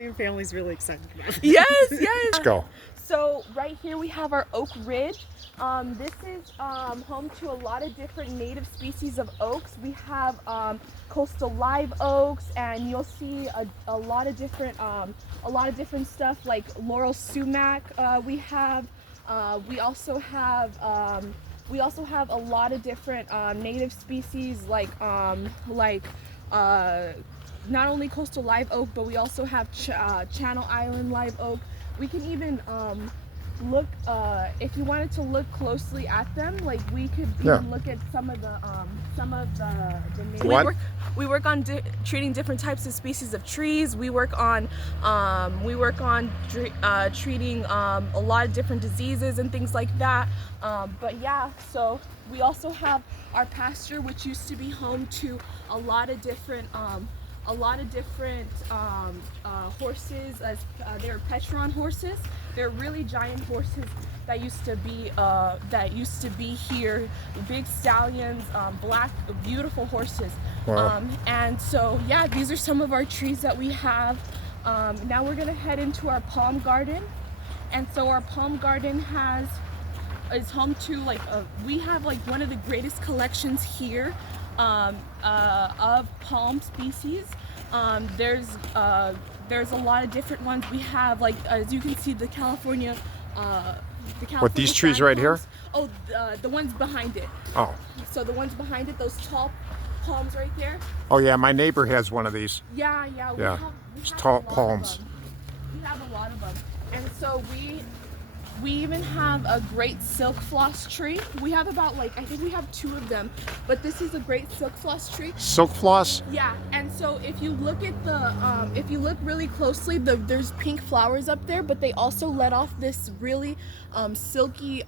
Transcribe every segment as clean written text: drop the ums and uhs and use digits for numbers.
Your family's really excited about it. Yes, yes. Let's go. So right here we have our oak ridge. This is home to a lot of different native species of oaks. We have coastal live oaks, and you'll see a lot of different stuff like laurel sumac. We also have a lot of different native species like not only coastal live oak, but we also have Channel Island live oak. We can even look, if you wanted to look closely at them, like we could even look at some of the native. We work on treating different types of species of trees. We work on treating a lot of different diseases and things like that. But yeah, so we also have our pasture, which used to be home to a lot of different horses. They're Petron horses. They're really giant horses that used to be here. Big stallions, black, beautiful horses. Wow. And so yeah, these are some of our trees that we have. Now we're gonna head into our palm garden, and so our palm garden is home to we have one of the greatest collections here of palm species. There's a lot of different ones. We have, as you can see, the California What, these trees right here? Oh, the ones behind it. Oh. So the ones behind it, those tall palms right there. Oh yeah, my neighbor has one of these. Yeah. We Yeah. have It's a tall lot of palms. them. We have a lot of them, and so we even have a great silk floss tree. We have about I think we have 2 of them, but this is a great silk floss tree. Silk floss? Yeah, and so if you look at if you look really closely, there's pink flowers up there, but they also let off this really silky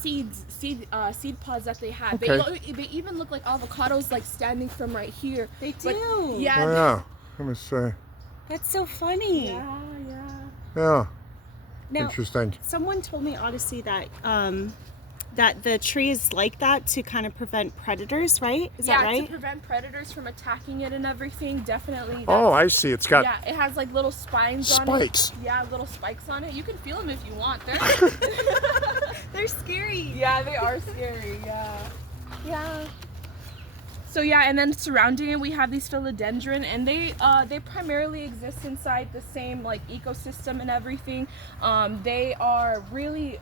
seed pods that they have. Okay. They even look like avocados standing from right here. They do. Oh yeah. Let me see. That's so funny. Yeah. Now, Interesting. someone told me, Odyssey, that that the tree is like that to kind of prevent predators, right? Is that right? To prevent predators from attacking it and everything, definitely. Oh, I see. It's got it has little spines on it. spikes. Yeah, little spikes on it. You can feel them if you want. They're scary. Yeah, they are scary. Yeah. So yeah, and then surrounding it, we have these philodendron, and they primarily exist inside the same ecosystem and everything. They are really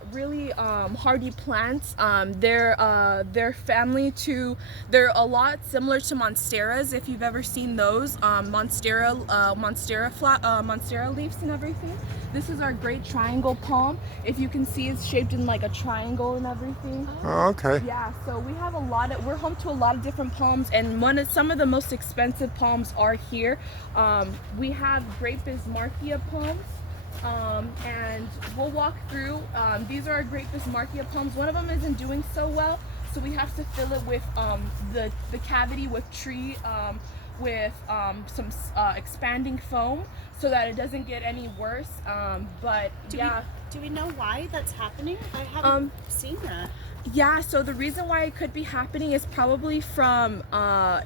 hardy plants. They're family to. They're a lot similar to monsteras, if you've ever seen those. Monstera leaves and everything. This is our great triangle palm. If you can see, it's shaped in a triangle and everything. Oh, okay. Yeah, so we have we're home to a lot of different palms, and some of the most expensive palms are here. We have great Bismarckia palms, and we'll walk through. These are our great Bismarckia palms. One of them isn't doing so well, so we have to fill it with the cavity with tree, with some expanding foam, so that it doesn't get any worse. Do we know why that's happening? I haven't seen that. Yeah, so the reason why it could be happening is probably from a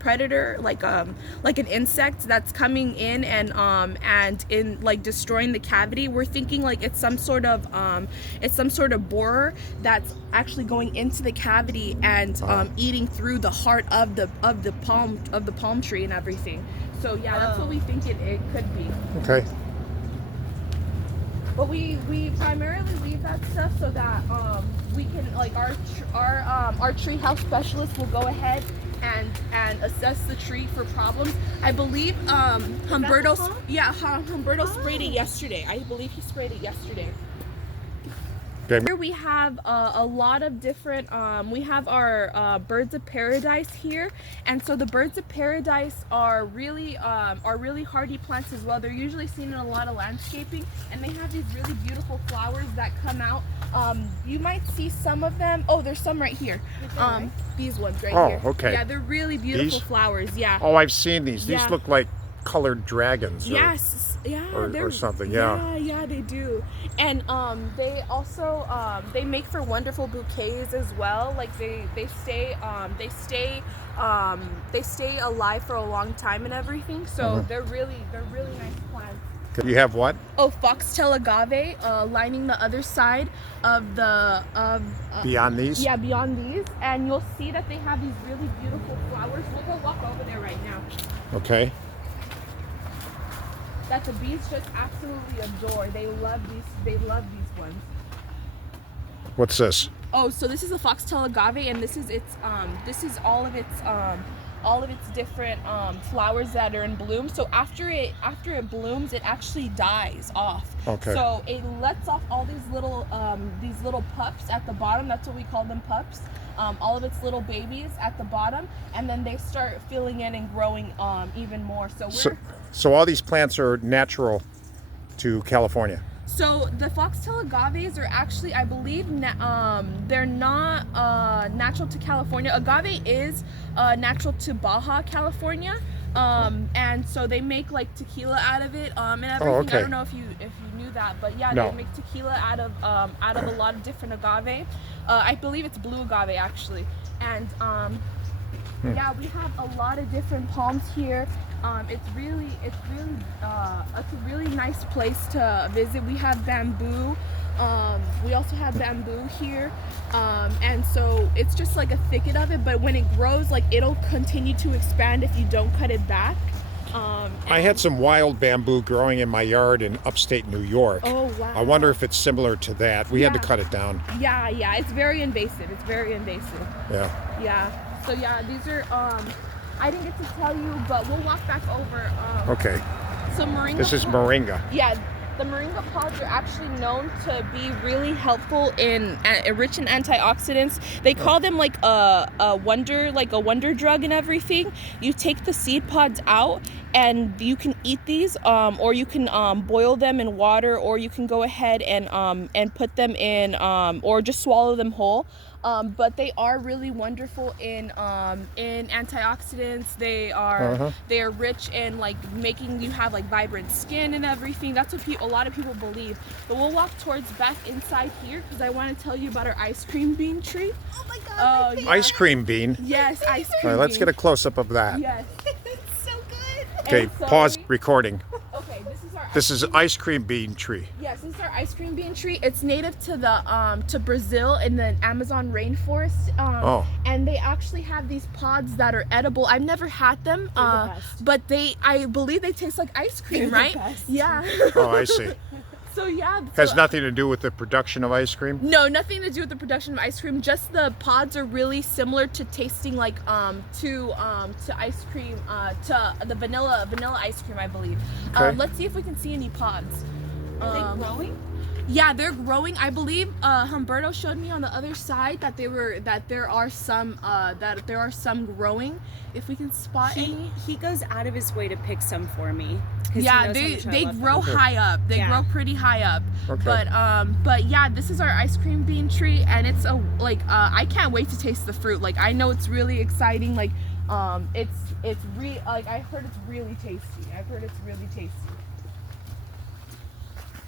predator, like an insect that's coming in and in destroying the cavity. We're thinking it's some sort of borer that's actually going into the cavity and eating through the heart of the palm tree and everything. So yeah, that's what we think it could be. Okay. But we primarily leave that stuff so that we can our tree health specialist will go ahead and assess the tree for problems. I believe Humberto sprayed it yesterday. I believe he sprayed it yesterday. Here we have a lot of different, we have our birds of paradise here, and so the birds of paradise are really hardy plants as well. They're usually seen in a lot of landscaping, and they have these really beautiful flowers that come out. You might see some of them. Oh, there's some right here. These ones right here. Oh, okay. Yeah, they're really beautiful These? flowers. Yeah. Oh, I've seen these. Yeah. These look like colored dragons. Yes, yeah, Or something. Yeah. Yeah, they do. And they also they make for wonderful bouquets as well. Like they stay alive for a long time and everything. So they're really nice plants. You have what? Oh, foxtail agave lining the other side of the Beyond these? yeah, beyond these, and you'll see that they have these really beautiful flowers. We'll go walk over there right now. Okay. That the bees just absolutely adore. They love these. They love these ones. What's this? Oh, so this is a foxtail agave, and this is its. This is all of its different flowers that are in bloom. So after it blooms, it actually dies off. Okay. So it lets off all these little pups at the bottom. That's what we call them, pups. All of its little babies at the bottom, and then they start filling in and growing even more. So all these plants are natural to California. So the foxtail agaves are actually, I believe, they're not natural to California. Agave is natural to Baja California, and so they make like tequila out of it and everything. Oh, okay. I don't know if you knew that, but yeah, No. they make tequila out of a lot of different agave. I believe it's blue agave actually, and yeah, we have a lot of different palms here. It's a really nice place to visit. We have bamboo. We also have bamboo here, and so it's just like a thicket of it. But when it grows, like it'll continue to expand if you don't cut it back. I had some wild bamboo growing in my yard in upstate New York. Oh wow! I wonder if it's similar to that. We had to Yeah. cut it down. Yeah, it's very invasive. Yeah. Yeah. So yeah, these are. I didn't get to tell you, but we'll walk back over. Okay. So moringa. This is pods- moringa. Yeah, the moringa pods are actually known to be really helpful in rich in antioxidants. They call them like a wonder drug and everything. You take the seed pods out, and you can eat these, or you can boil them in water, or you can go ahead and put them in, or just swallow them whole. But they are really wonderful in antioxidants. They are rich in like making you have like vibrant skin and everything. That's what a lot of people believe. But we'll walk towards back inside here because I want to tell you about our ice cream bean tree. Oh my god. my Ice cream bean. Yes, ice cream. All right, let's bean. get a close up of that. Yes. It's so good. Okay, And so pause recording. Okay, this is our. This is ice cream bean tree. Yes, this is our ice cream bean tree. It's native to the to Brazil in the Amazon rainforest. And they actually have these pods that are edible. I've never had them, They're the best. but I believe they taste like ice cream, They're right? the best. Yeah. Oh, I see. So yeah. Has so- nothing to do with the production of ice cream? No, nothing to do with the production of ice cream. Just the pods are really similar to tasting like to ice cream, to the vanilla ice cream, I believe. Okay. Let's see if we can see any pods. Are they growing? Yeah, they're growing. I believe Humberto showed me on the other side that there are some growing. If we can spot any. He goes out of his way to pick some for me. 'cause he Yeah, knows how much I they love grow them. high up. They Yeah. grow pretty high up. Okay. But yeah, this is our ice cream bean tree, and it's I can't wait to taste the fruit. Like I know it's really exciting. Like I heard it's really tasty.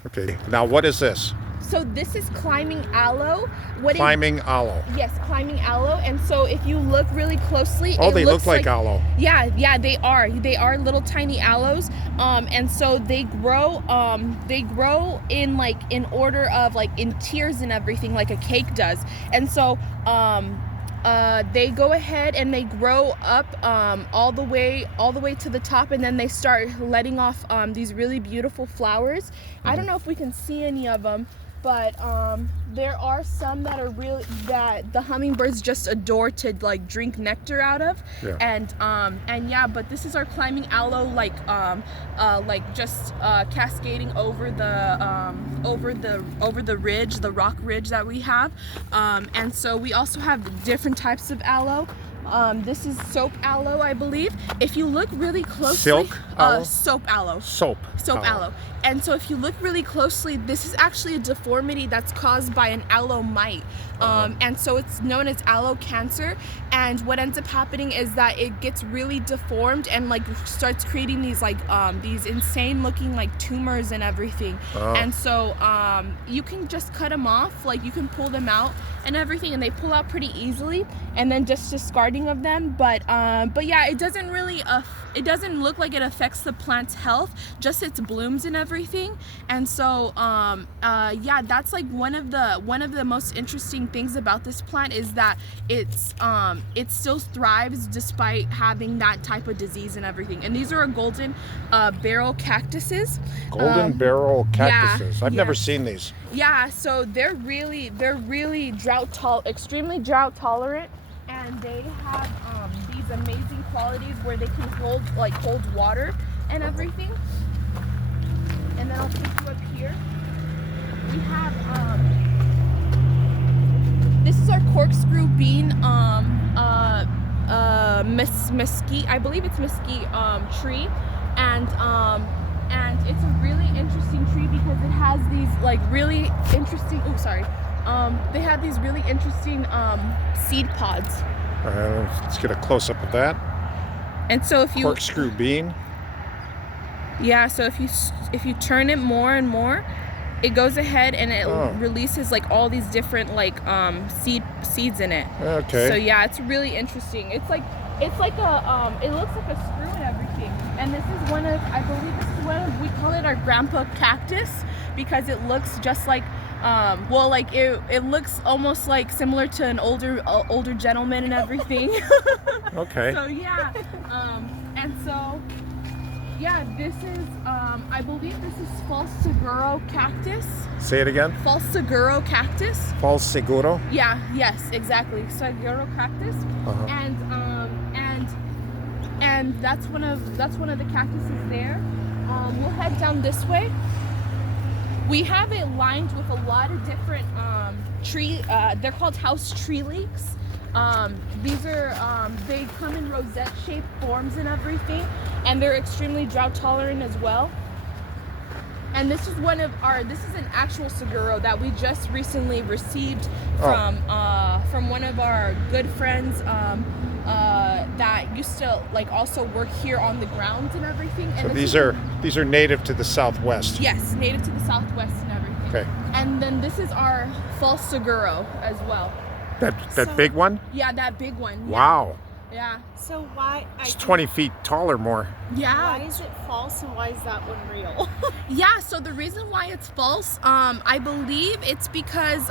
Okay. Now, what is this? So this is climbing aloe. Climbing aloe. Yes, climbing aloe. And so if you look really closely, Oh, it they looks look like aloe. Yeah, they are. They are little tiny aloes. And so they grow in order of like in tiers and everything, like a cake does. And so they go ahead and they grow up all the way to the top, and then they start letting off these really beautiful flowers. I don't know if we can see any of them, but there are some that that the hummingbirds just adore to like drink nectar out of. Yeah. And yeah, but this is our climbing aloe, like just cascading over the ridge, the rock ridge that we have. And so we also have different types of aloe. This is soap aloe, I believe. If you look really closely, Silk aloe? soap aloe. Soap. Aloe. And so if you look really closely, this is actually a deformity that's caused by an aloe mite. And so it's known as aloe cancer. And what ends up happening is that it gets really deformed and like starts creating these like these insane looking like tumors and everything. And so you can just cut them off, like you can pull them out and everything, and they pull out pretty easily, and then just discarding of them. But yeah, it doesn't really it doesn't look like it affects the plant's health, just its blooms and everything. And so yeah, that's like one of the most interesting things about this plant is that it still thrives despite having that type of disease and everything. And these are a golden barrel cactuses. Golden barrel cactuses. I've never yes. seen these. Yeah, so they're really extremely drought tolerant, and they have these amazing qualities where they can hold water and everything. And then I'll take you up here. We have this is our corkscrew bean mesquite, I believe it's mesquite tree, and it's a really interesting tree because it has these like really interesting they have these really interesting seed pods. Let's get a close-up of that. And so if you Corkscrew bean. Yeah, so if you turn it more and more, it goes ahead and it releases like all these different like seeds in it. Okay. So yeah, it's really interesting. It looks like a screw and everything. And this is I believe we call it our grandpa cactus because it looks just like it looks almost like similar to an older gentleman and everything. Okay. So yeah, and so yeah, this is I believe this is false seguro cactus. Say it again. False seguro cactus. False seguro. Yeah. Yes. Exactly. Seguro cactus. And that's one of the cactuses there. We'll head down this way. We have it lined with a lot of different tree. They're called house tree leeks. These are they come in rosette shaped forms and everything, and they're extremely drought tolerant as well. And this is an actual seguro that we just recently received from one of our good friends that used to like also work here on the grounds and everything. And So these are native to the Southwest. Yes, native to the Southwest and everything. Okay. And then this is our false seguro as well. That big one? Yeah, that big one. Yeah. Wow. Yeah. So why? It's 20 feet tall or more. Yeah. Why is it false and why is that one real? Yeah, so the reason why it's false, I believe it's because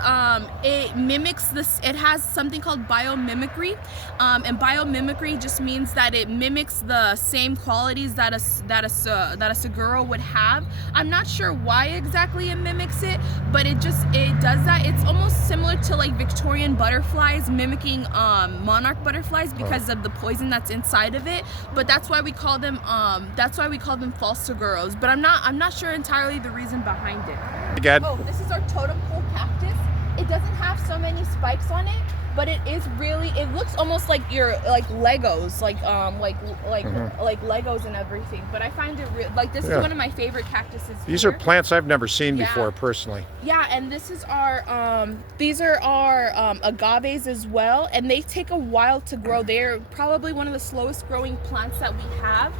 it mimics this. It has something called biomimicry, and biomimicry just means that it mimics the same qualities that a seguro would have. I'm not sure why exactly it mimics it, but it does that. It's almost similar to like Victorian butterflies mimicking monarch butterflies because of the poison that's inside of it. But that's why we call them false seguros. But I'm not sure entirely the reason behind it. Again. Oh, this is our totem pole cactus. It doesn't have so many spikes on it, but it looks almost like Legos, like Legos and everything. But I find it this is one of my favorite cactuses. These here. are plants I've never seen before personally. Yeah, and this is these are our agaves as well, and they take a while to grow. They're probably one of the slowest growing plants that we have.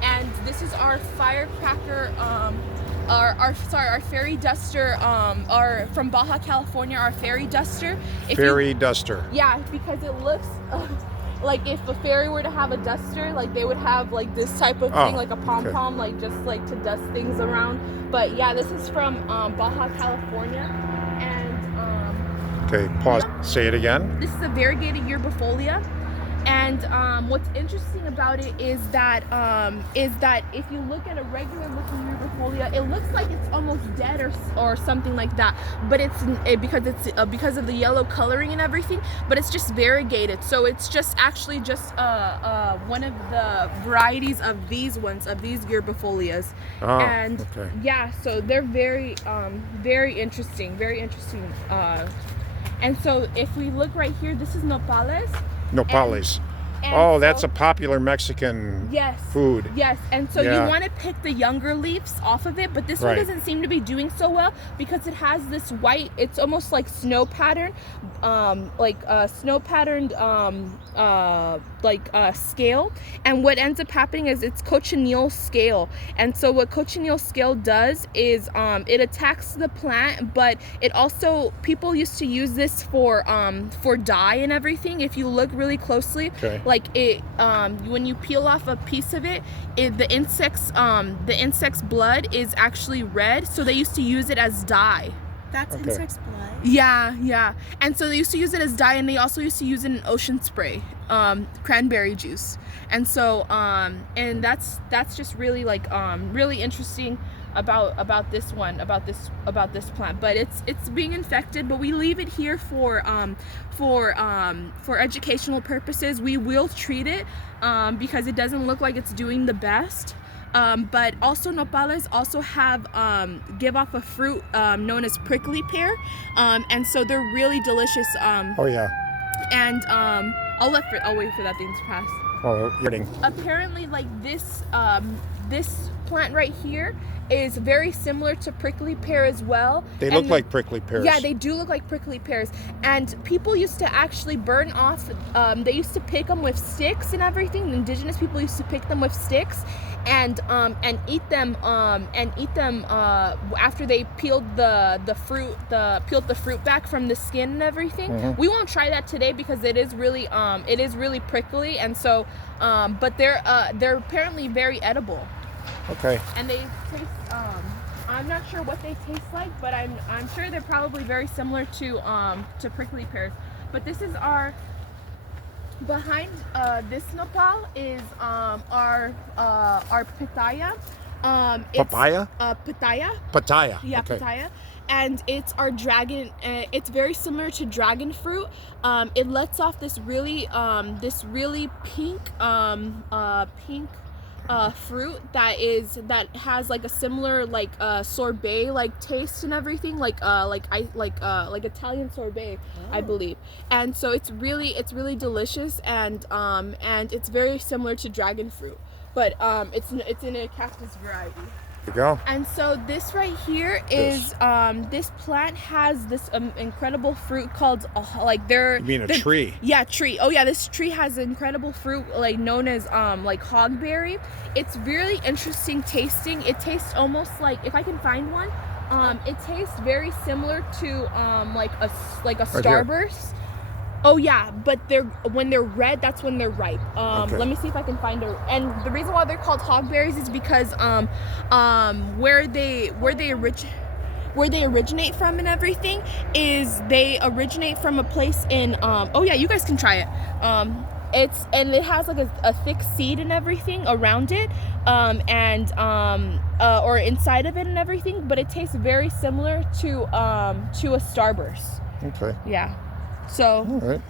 And this is our firecracker, our fairy duster, from Baja California, our fairy duster. Fairy duster. Yeah, because it looks like if a fairy were to have a duster, like they would have like this type of thing, like a pom-pom, like just like to dust things around. But yeah, this is from Baja California. And okay, pause. Say it again. This is a variegated yerbifolia. And what's interesting about it is that if you look at a regular looking yerbifolia, it looks like it's almost dead or something like that. But because of the yellow coloring and everything. But it's just variegated, so it's just actually just one of the varieties of these yerbifolias. And yeah, so they're very interesting, very interesting. And so if we look right here, this is nopales. Nopales. And Oh, that's so- a popular Mexican Yes. food. Yes, and so Yeah. you want to pick the younger leaves off of it, but this one Right. doesn't seem to be doing so well because it has this white. It's almost like snow pattern, snow patterned, scale. And what ends up happening is it's cochineal scale. And so what cochineal scale does is it attacks the plant, but it also people used to use this for dye and everything. If you look really closely. Okay. Like it, when you peel off a piece of it, the insect's blood is actually red, so they used to use it as dye. That's Okay. insect's blood. Yeah. And so they used to use it as dye, and they also used to use it in ocean spray, cranberry juice. And so, and that's just really really interesting about this plant. But it's being infected, but we leave it here for educational purposes. We will treat it because it doesn't look like it's doing the best. But also nopales also have give off a fruit known as prickly pear, and so they're really delicious. Oh yeah. And I'll wait for that thing to pass. Oh, you're kidding. Apparently, like this plant right here is very similar to prickly pear as well. They look like prickly pears. Yeah, they do look like prickly pears. And people used to actually burn off. They used to pick them with sticks and everything. The indigenous people used to pick them with sticks, and eat them. After they peeled the fruit back from the skin and everything. Mm-hmm. We won't try that today because it is really prickly, and so but they're apparently very edible. Okay. And they taste I'm not sure what they taste like, but I'm sure they're probably very similar to prickly pears. But this is our behind this nopal is our pitaya. Papaya? Pitaya. Pataya. Yeah, Okay. pitaya. And it's our dragon. It's very similar to dragon fruit. It lets off this really pink fruit that has like a similar sorbet like taste and everything, like Italian sorbet, I believe. And so it's really delicious, and it's very similar to dragon fruit, but it's in a cactus variety. There you go. And so this right here is this plant has this incredible fruit called You mean a tree? Yeah, tree. Oh yeah, this tree has incredible fruit known as hogberry. It's really interesting tasting. It tastes almost like, if I can find one, it tastes very similar to a Starburst. Oh yeah, but when they're red, that's when they're ripe. Okay. Let me see if I can find a. And the reason why they're called hogberries is because where they originate from and everything is they originate from a place in oh yeah, you guys can try it. And it has like a thick seed and everything around it, or inside of it and everything, but it tastes very similar to a Starburst. Okay. Yeah. So. All right.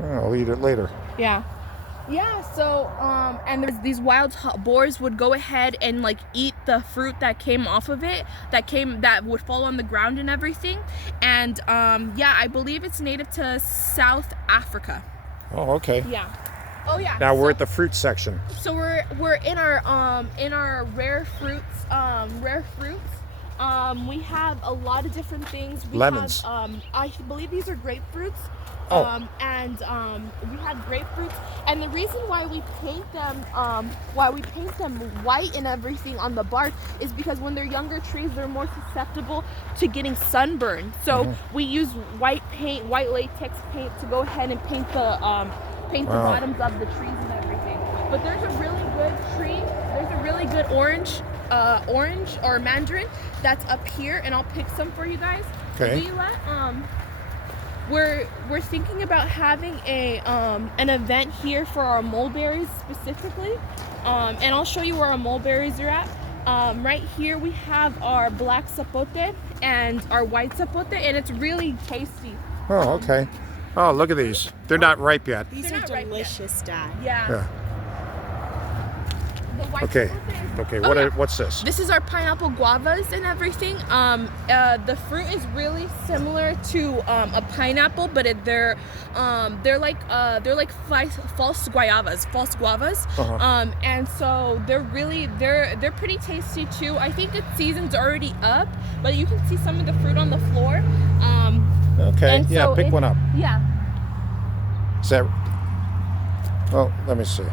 I'll eat it later. Yeah. So and there's these wild boars would go ahead and eat the fruit that came off of it, that would fall on the ground and everything. And I believe it's native to South Africa. Oh, okay. Yeah. Oh yeah. Now we're at the fruit section. So we're in our rare fruits. We have a lot of different things. We Lemons. have I believe these are grapefruits. Oh. And we have grapefruits, and the reason why we paint them white and everything on the bark is because when they're younger trees, they're more susceptible to getting sunburned. So we use white latex paint to go ahead and paint the bottoms of the trees and everything. But there's a really good tree. There's a really good orange or mandarin that's up here, and I'll pick some for you guys. Okay. We're thinking about having an event here for our mulberries specifically, and I'll show you where our mulberries are at. Right here we have our black zapote and our white zapote, and it's really tasty. Oh, okay. Oh, look at these. They're not ripe yet. These They're are not ripe yet. delicious, Dad. Yeah. the white Okay. zapote. Okay. Oh, What's this? This is our pineapple guavas and everything. The fruit is really similar to a pineapple, but they're like false guavas. And so they're pretty tasty too. I think its season's already up, but you can see some of the fruit on the floor. Okay. and Yeah. so Pick one up. Yeah. Is that? Well, let me see.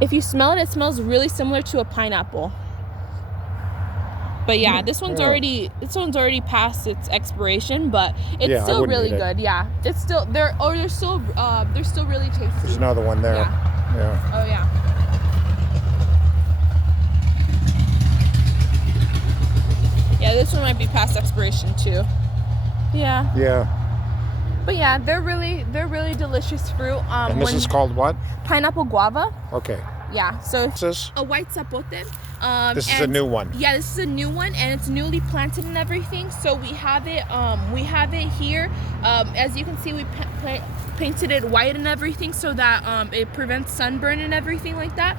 If you smell it, it smells really similar to a pineapple. But yeah, this one's already past its expiration, but it's still really good. Yeah, it's still they're still really tasty. There's another one there. Yeah. Oh yeah. Yeah, this one might be past expiration too. Yeah. Yeah. But yeah, they're really delicious fruit. And this is called what? Pineapple guava. Okay. Yeah. So What's this? a white zapote. This is a new one. Yeah, this is a new one, and it's newly planted and everything. So we have it here. As you can see, we painted it white and everything so that it prevents sunburn and everything like that.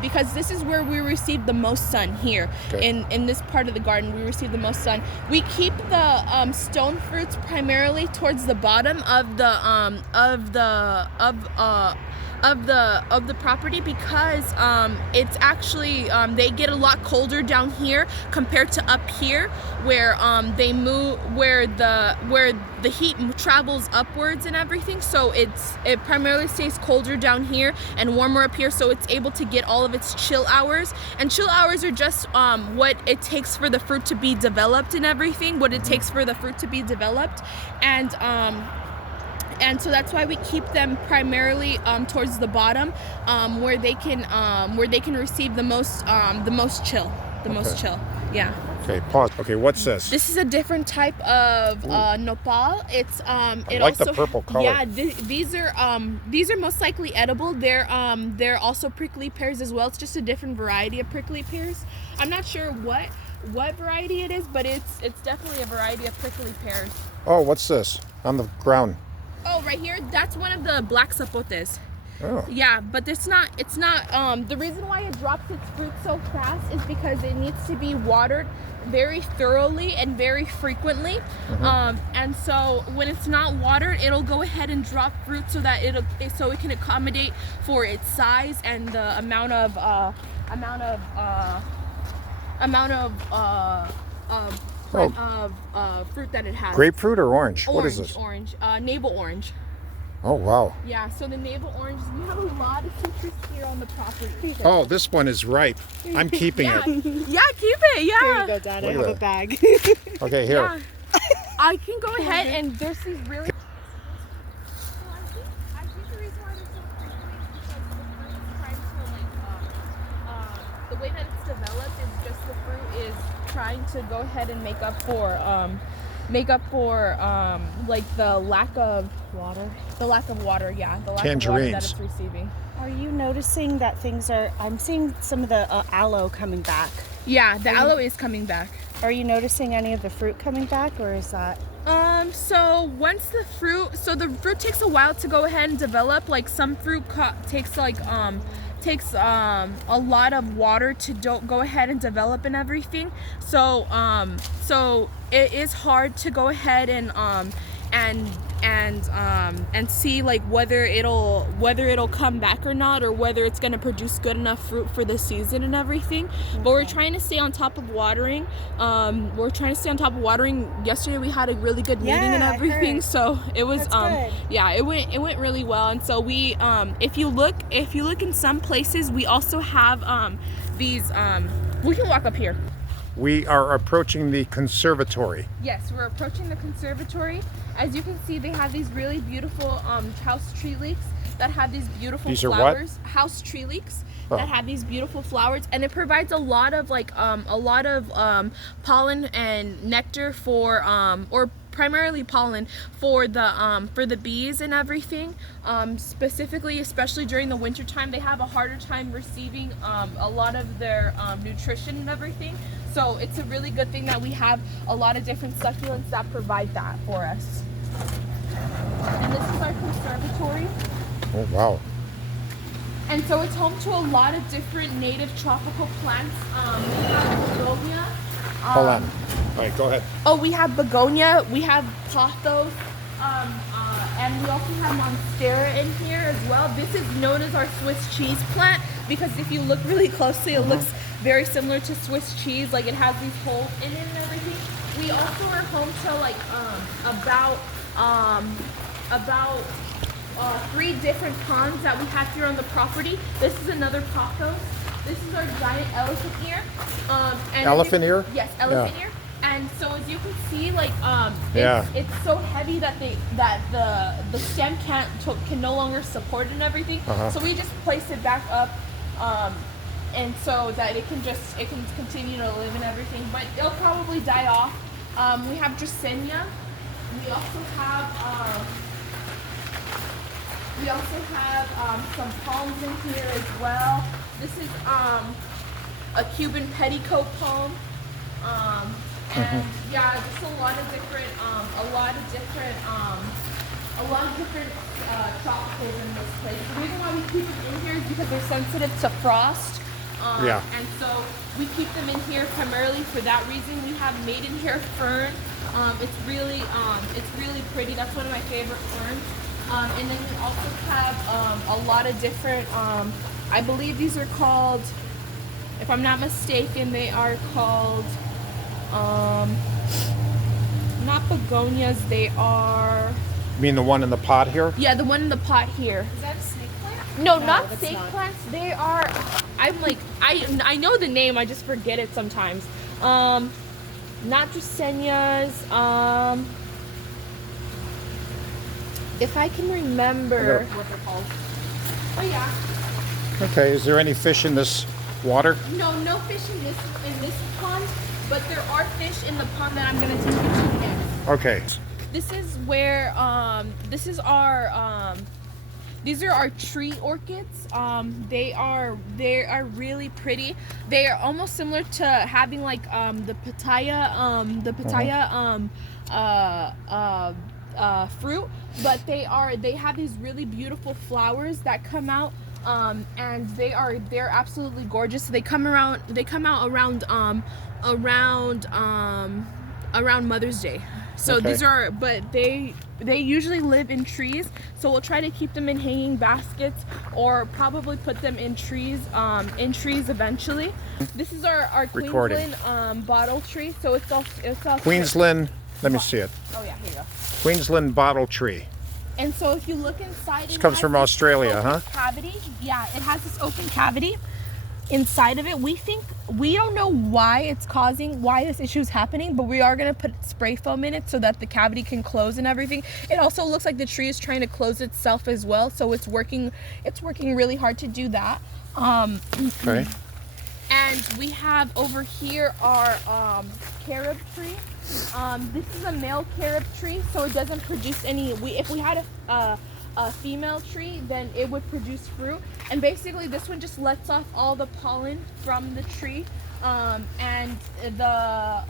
Because this is where we receive the most sun here. Okay. In this part of the garden, we receive the most sun. We keep the stone fruits primarily towards the bottom of the property because it's actually they get a lot colder down here compared to up here where the heat travels upwards and everything. So it primarily stays colder down here and warmer up here, so it's able to get all of its chill hours. And chill hours are just what it takes for the fruit to be developed and everything. And so that's why we keep them primarily towards the bottom, where they can receive the most chill. Yeah. Okay. Pause. Okay. What's this? This is a different type of nopal. It's I like the purple color. Yeah, these are most likely edible. They're also prickly pears as well. It's just a different variety of prickly pears. I'm not sure what variety it is, but it's definitely a variety of prickly pears. Oh, what's this on the ground? Oh, right here, that's one of the black zapotes. Oh. Yeah, but it's not the reason why it drops its fruit so fast is because it needs to be watered very thoroughly and very frequently. And so when it's not watered, it'll go ahead and drop fruit so that it can accommodate for its size and the amount of fruit that it has. Grapefruit or orange? What is this? Orange. Navel orange. Oh, wow. Yeah, so the navel orange, we have a lot of citrus here on the property. Oh, this one is ripe. I'm keeping Yeah, it. yeah, keep it, yeah. Here you go, Dad. Look I at have a that. bag. Okay, here. Yeah. I can go ahead and there's these really... I think the reason why they're so prickly is because the fruit is trying to the way that it's developed is just the fruit is trying to go ahead and make up for like the lack of water. The lack of water, yeah. The lack of water that it's receiving. Are you noticing that I'm seeing some of the aloe coming back. Yeah, the aloe is coming back. Are you noticing any of the fruit coming back, or is that? So once the fruit takes a while to go ahead and develop. Like some fruit takes a lot of water to go ahead and develop and everything. So it is hard to go ahead and see like whether it'll come back or not, or whether it's gonna produce good enough fruit for the season and everything. But we're trying to stay on top of watering. Yesterday we had a really good meeting and everything, so it was good. yeah, it went really well. And so we if you look in some places, we also have these we can walk up here. We are approaching the conservatory. Yes, we're approaching the conservatory. As you can see, they have these really beautiful house tree leeks that have these beautiful flowers. What? House tree leeks that have these beautiful flowers, and it provides a lot of pollen and nectar for or primarily pollen for the bees and everything. Specifically, especially during the winter time, they have a harder time receiving a lot of their nutrition and everything. So it's a really good thing that we have a lot of different succulents that provide that for us. And this is our conservatory. Oh, wow. And so it's home to a lot of different native tropical plants. We have begonia. Hold on. All right, go ahead. Oh, we have begonia. We have pothos. And we also have monstera in here as well. This is known as our Swiss cheese plant because if you look really closely, it looks very similar to Swiss cheese. Like it has these holes in it and everything. We also are home to like about 3 different ponds that we have here on the property. This is another pothos. This is our giant elephant ear. And Elephant ear? Yes, elephant ear. And so as you can see, like it's so heavy that the stem can no longer support it and everything. So we just place it back up, and so that it can continue to live and everything. But it'll probably die off. We have Dracaena. We also have some palms in here as well. This is a Cuban petticoat palm. And yeah, just a lot of different tropicals in this place. The reason why we keep them in here is because they're sensitive to frost. And so we keep them in here primarily for that reason. We have maidenhair fern. It's really pretty. That's one of my favorite ferns. And then we also have a lot of different. I believe these are called, if I'm not mistaken, they are called. Not begonias, they are... You mean the one in the pot here? Yeah, the one in the pot here. Is that a snake plant? No, not that's snake not. plants. They are... I'm like... I know the name, I just forget it sometimes. Not Dracaenas. If I can remember... What they're called. Oh, yeah. Okay, is there any fish in this water? No fish in this pond. But there are fish in the pond that I'm gonna take you to next. Okay. This is where these are our tree orchids. They are really pretty. They are almost similar to having like the pitaya fruit, but they have these really beautiful flowers that come out. And they're absolutely gorgeous. They come out around Mother's Day. So Okay. these are, but they usually live in trees. So we'll try to keep them in hanging baskets or probably put them in trees eventually. This is our Recording. Queensland bottle tree. So it's all Queensland, let me see it. Oh yeah, here you go. Queensland bottle tree. And so if you look inside, This comes from Australia, huh? Cavity. Yeah, it has this open cavity inside of it. We don't know why this issue is happening, but we are gonna put spray foam in it so that the cavity can close and everything. It also looks like the tree is trying to close itself as well, so it's working really hard to do that. Okay. And we have over here our carob tree. This is a male carob tree, so it doesn't produce any. If we had a female tree, then it would produce fruit. And basically, this one just lets off all the pollen from the tree, and the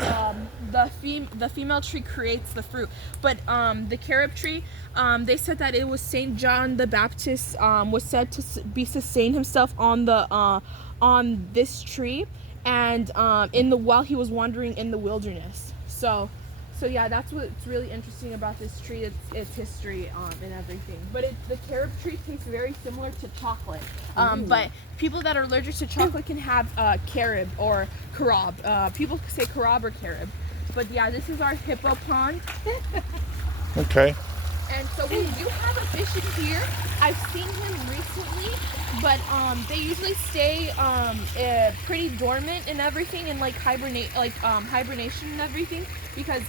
female tree creates the fruit. But the carob tree, they said that it was Saint John the Baptist was said to be sustain himself on this tree, and while he was wandering in the wilderness. So yeah, that's what's really interesting about this tree. Its history and everything. But the carob tree tastes very similar to chocolate. But people that are allergic to chocolate can have carob or carob. People say carob or carob. But yeah, this is our hippo pond. Okay. And so we do have a fish in here. I've seen him recently, but they usually stay pretty dormant and everything, and like hibernation and everything, because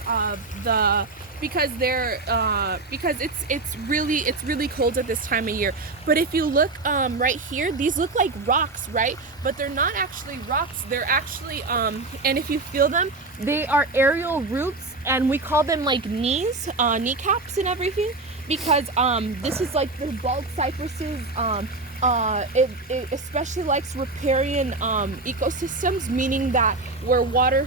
it's really cold at this time of year. But if you look right here, these look like rocks, right? But they're not actually rocks. They're actually and if you feel them, they are aerial roots, and we call them like kneecaps and everything, because this is like the bald cypresses. It especially likes riparian ecosystems, meaning that where water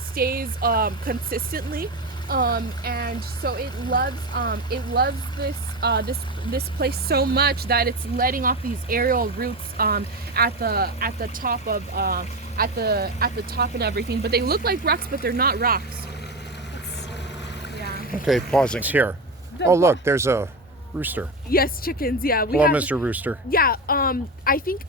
stays consistently. And so it loves this place so much that it's letting off these aerial roots at the top of at the top and everything. But they look like rocks, but they're not rocks. Yeah. Okay, pausing here. Oh, look, there's a rooster. Yes, chickens. Yeah. Hello, Mr. Rooster. Yeah. I think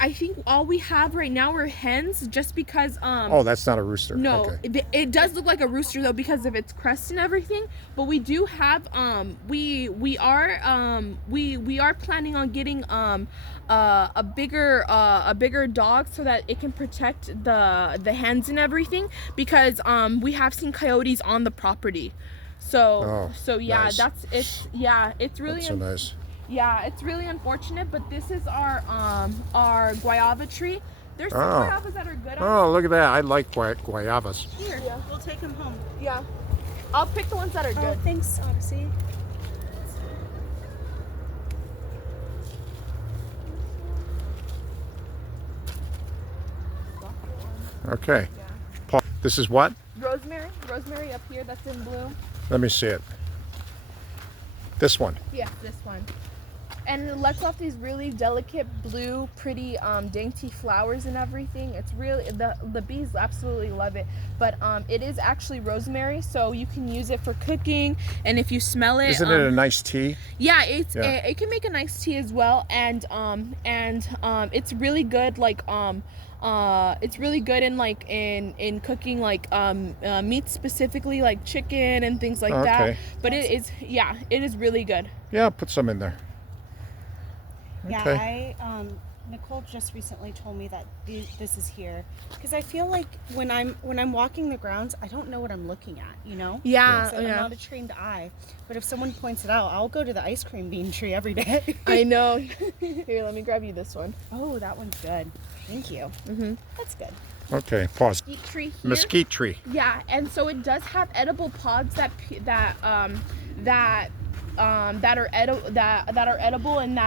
all we have right now are hens, just because. Oh, that's not a rooster. No, Okay. it does look like a rooster though because of its crest and everything. But we do have we are planning on getting a bigger dog so that it can protect the hens and everything, because we have seen coyotes on the property. So yeah, nice. It's really That's so nice. Yeah, it's really unfortunate, but this is our guayaba tree. There's some guayabas that are good on Oh, look at that. I like guayabas. here. Yeah. We'll take him home. Yeah. I'll pick the ones that are Oh, good. thanks, Odyssey. Okay. This is what? Rosemary up here that's in blue. Let me see it. This one. Yeah, this one. And it lets off these really delicate blue, pretty, dainty flowers and everything. It's really, the bees absolutely love it. But it is actually rosemary, so you can use it for cooking. And if you smell it, Isn't it a nice tea? yeah, it can make a nice tea as well. And it's really good, like it's really good in in cooking meat, specifically like chicken and things like that. But it is really good. Yeah, put some in there. Yeah, Okay. Nicole just recently told me that this is here, because I feel like when I'm walking the grounds, I don't know what I'm looking at, you know? Yeah, So I'm not a trained eye, but if someone points it out, I'll go to the ice cream bean tree every day. I know. Here, let me grab you this one. Oh, that one's good. Thank you. Mm-hmm. That's good. Okay, pause. Mesquite tree here. Mesquite tree. Yeah, and so it does have edible pods that are edible, and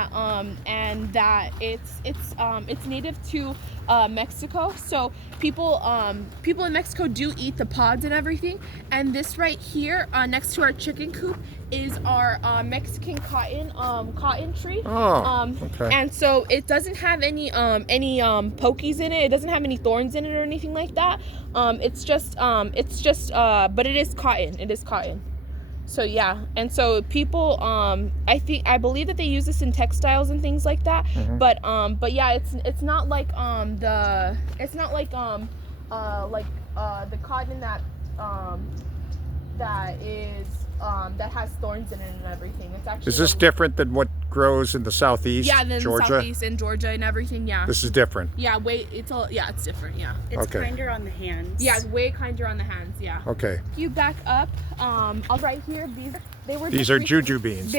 that it's native to Mexico. So people in Mexico do eat the pods and everything. And this right here, next to our chicken coop, is our Mexican cotton tree. Oh, okay. And so it doesn't have any pokies in it. It doesn't have any thorns in it or anything like that. It's just but it is cotton. It is cotton. So yeah, and so people, I believe that they use this in textiles and things like that. Mm-hmm. But yeah, it's not like the cotton that has thorns in it and everything. It's actually. Is this different than what grows in the southeast? Yeah, than Georgia? the southeast and Georgia and everything. Yeah. This is different. Yeah, it's different. Yeah. It's Okay. kinder on the hands. Yeah, it's way kinder on the hands. Yeah. Okay. If you back up, right here, These are juju beans.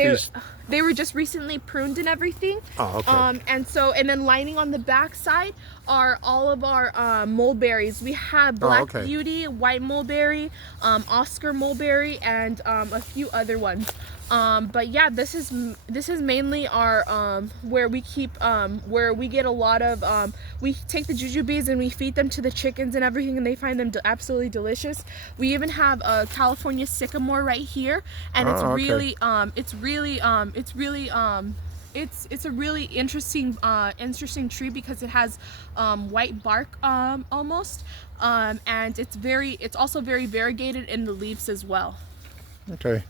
They were just recently pruned and everything. Oh, okay. And then lining on the back side are all of our mulberries. We have Black okay. Beauty, White Mulberry, Oscar Mulberry, and a few other ones. But yeah, this is mainly our where we get a lot of we take the jujubes and we feed them to the chickens and everything, and they find them absolutely delicious. We even have a California sycamore right here, and it's a really interesting tree because it has white bark almost, and it's also very variegated in the leaves as well. Okay.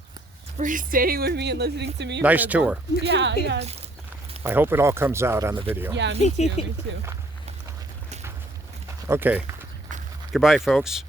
For staying with me and listening to me. Nice tour. Yeah. I hope it all comes out on the video. Yeah, me too. Okay. Goodbye, folks.